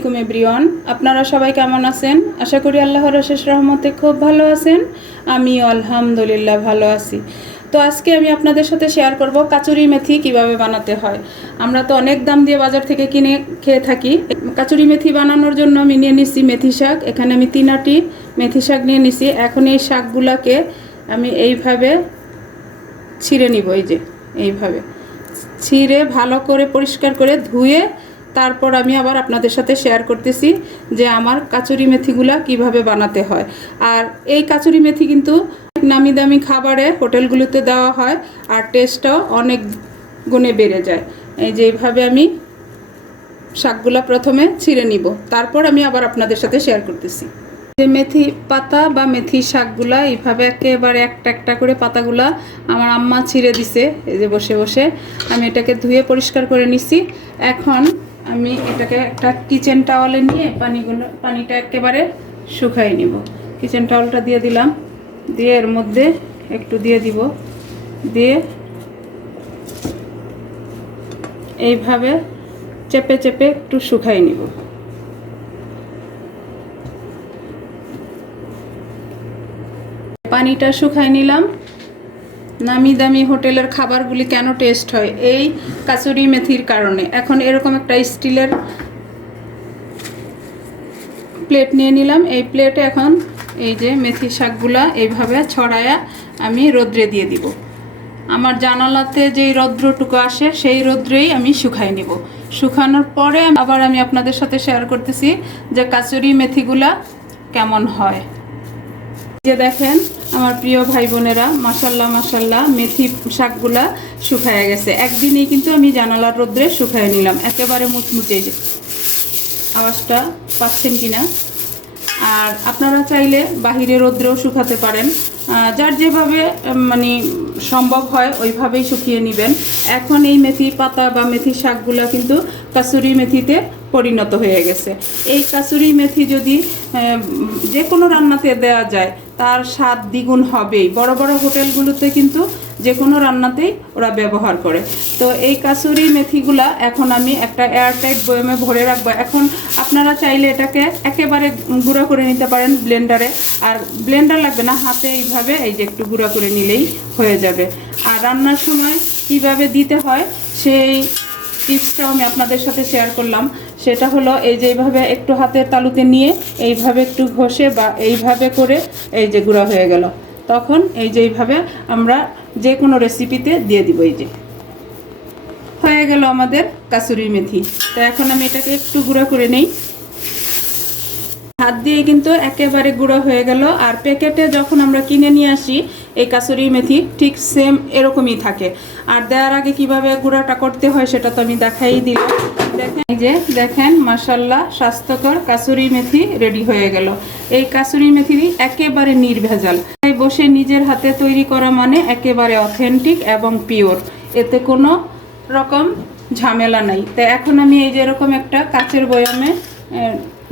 আলাইকুম এভরিওয়ান, আপনারা সবাই কেমন আছেন? আশা করি আল্লাহর অশেষ রহমতে খুব ভালো আছেন। আমিও আলহামদুলিল্লাহ ভালো আছি। তো আজকে আমি আপনাদের সাথে শেয়ার করব কাচুরি মেথি কিভাবে বানাতে হয়। আমরা তো অনেক দাম দিয়ে বাজার থেকে কিনে খেয়ে থাকি। কাচুরি মেথি বানানোর জন্য আমি নিয়ে নিছি মেথি শাক। এখানে আমি 3 আটি মেথি শাক নিয়ে নিছি। এখন এই শাকগুলোকে আমি এইভাবে ছিঁড়ে নিব। এই যে এইভাবে ছিঁড়ে ভালো করে পরিষ্কার করে ধুয়ে তারপর আমি আবার আপনাদের সাথে শেয়ার করতেছি যে আমার কাচুরি মেথিগুলা কিভাবে বানাতে হয়। আর এই কাচুরি মেথি কিন্তু নামি দামি খাবারে হোটেলগুলোতে দেওয়া হয়, আর টেস্টটাও অনেক গুণে বেড়ে যায়। এই যে এইভাবে আমি শাকগুলা প্রথমে ছিঁড়ে নিব, তারপর আমি আবার আপনাদের সাথে শেয়ার করতেছি। যে মেথি পাতা বা মেথি শাকগুলা এইভাবে একেবারে একটা একটা করে পাতাগুলা আমার আম্মা ছিঁড়ে দিছে। এই যে বসে বসে আমি এটাকে ধুয়ে পরিষ্কার করে নিছি। এখন আমি এটাকে একটা কিচেন টাওয়ালে নিয়ে পানিটা একেবারে শুকাই নিব। কিচেন টাওয়ালটা দিয়ে দিলাম, দিয়ে এর মধ্যে একটু দিয়ে দিব, দিয়ে এইভাবে চেপে চেপে একটু শুকাই নিব। পানিটা শুকাই নিলাম। নামি দামি হোটেলের খাবারগুলি কেন টেস্ট হয়? এই কাচুরি মেথির কারণে। এখন এরকম একটা স্টিলের প্লেট নিয়ে নিলাম। এই প্লেটে এখন এই যে মেথি শাকগুলা এইভাবে ছড়ায়া আমি রোদ্রে দিয়ে দিব। আমার জানালাতে যেই রৌদ্রটুকু আসে সেই রৌদ্রেই আমি শুকাই নিব। শুকানোর পরে আবার আমি আপনাদের সাথে শেয়ার করতেছি যে কাচুরি মেথিগুলা কেমন হয়। যে দেখেন আমার প্রিয় ভাই বোনেরা, মাশাল্লাহ মাশাল্লাহ মেথি শাকগুলা শুকায় গেছে। একদিনেই কিন্তু আমি জানালার রোদ্রে শুকায় নিলাম, একেবারে মুচমুচে। আওয়াজটা পাচ্ছেন কিনা? আর আপনারা চাইলে বাহিরে রোদ্রেও শুকাতে পারেন, যার যেভাবে মানে সম্ভব হয় ওইভাবেই শুকিয়ে নেবেন। এখন এই মেথি পাতা বা মেথি শাকগুলা কিন্তু কাসুরি মেথিতে পরিণত হয়ে গেছে। এই কাসুরি মেথি যদি যে কোনো রান্নাতে দেওয়া যায় তার স্বাদ দ্বিগুণ হবেই। বড় বড় হোটেলগুলোতে কিন্তু যে কোনো রান্নাতেই ওরা ব্যবহার করে। তো এই কাসুরি মেথিগুলা এখন আমি একটা এয়ারটাইট বয়ামে ভরে রাখবো। এখন আপনারা চাইলে এটাকে একেবারে গুঁড়া করে নিতে পারেন ব্লেন্ডারে, আর ব্লেন্ডার লাগবে না, হাতে এইভাবে এই যে একটু গুঁড়া করে নিলেই হয়ে যাবে। আর রান্নার সময় কিভাবে দিতে হয় সেই টিপসটাও আমি আপনাদের সাথে শেয়ার করলাম। সেটা হলো এই যে এইভাবে একটু হাতের তালুতে নিয়ে এইভাবে একটু ঘষে বা এইভাবে করে এই যে গুঁড়া হয়ে গেল, তখন এই যে এইভাবে আমরা যে কোনো রেসিপিতে দিয়ে দিব। এই যে হয়ে গেল আমাদের কাসুরি মেথি। তো এখন আমি এটাকে একটু গুঁড়া করে নেই। হাত দিয়ে কিন্তু একেবারে গুঁড়ো হয়ে গেল। আর প্যাকেটে যখন আমরা কিনে নিয়ে আসি এই কাসুরি মেথি ঠিক সেম এরকমই থাকে। আর দেওয়ার আগে কিভাবে গুঁড়াটা করতে হয় সেটা তো আমি দেখাই দিলাম। দেখেন এই যে দেখেন মাশাল্লাহ স্বাস্থ্যকর কাসুরি মেথি রেডি হয়ে গেল। এই কাসুরি মেথি একেবারে নির্ভেজাল, বসে নিজের হাতে তৈরি করা মানে একেবারে অথেন্টিক এবং পিওর, এতে কোনো রকম ঝামেলা নাই। তো এখন আমি এই যে এরকম একটা কাচের বয়ামে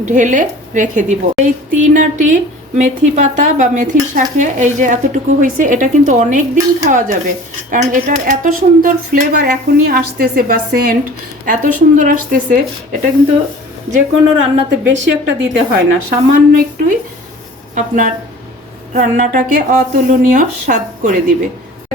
ঢেলে রেখে দিব। এই 3 আটি মেথি পাতা বা মেথি শাকে এই যে এতটুকু হয়েছে, এটা কিন্তু অনেক দিন খাওয়া যাবে, কারণ এটার এত সুন্দর ফ্লেভার এখনই আসতেছে বা সেন্ট এত সুন্দর আসতেছে। এটা কিন্তু যে কোনো রান্নাতে বেশি একটা দিতে হয় না, সামান্য একটুই আপনার রান্নাটাকে অতুলনীয় স্বাদ করে দিবে।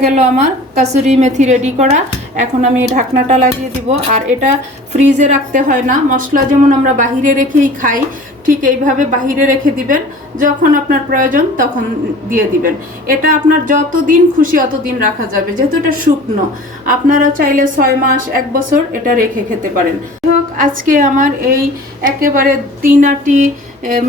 গেল আমার কাসুরি মেথি রেডি করা। এখন আমি ঢাকনাটা লাগিয়ে দিব। আর এটা ফ্রিজে রাখতে হয় না। মশলা যেমন আমরা বাহিরে রেখেই খাই, ঠিক এইভাবে বাহিরে রেখে দিবেন, যখন আপনার প্রয়োজন তখন দিয়ে দিবেন। এটা আপনার যতদিন খুশি অতদিন রাখা যাবে, যেহেতু এটা শুকনো। আপনারা চাইলে 6 মাস 1 বছর এটা রেখে খেতে পারেন। হোক, আজকে আমার এই একেবারে 3 আটি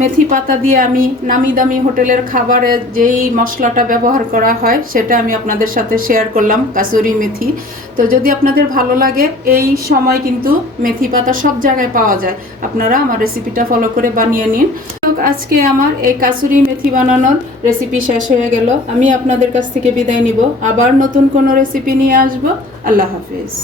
মেথি পাতা দিয়ে আমি নামি দামি হোটেলের খাবারে যেই মশলাটা ব্যবহার করা হয় সেটা আমি আপনাদের সাথে শেয়ার করলাম, কাসুরি মেথি। তো যদি আপনাদের ভালো লাগে, এই সময় কিন্তু মেথি পাতা সব জায়গায় পাওয়া যায়, আপনারা আমার রেসিপিটা ফলো করে বানিয়ে নিন। আজকে আমার এই কাসুরি মেথি বানানোর রেসিপি শেষ হয়ে গেল। আমি আপনাদের কাছ থেকে বিদায় নিব, আবার নতুন কোনো রেসিপি নিয়ে আসবো। আল্লাহ হাফেজ।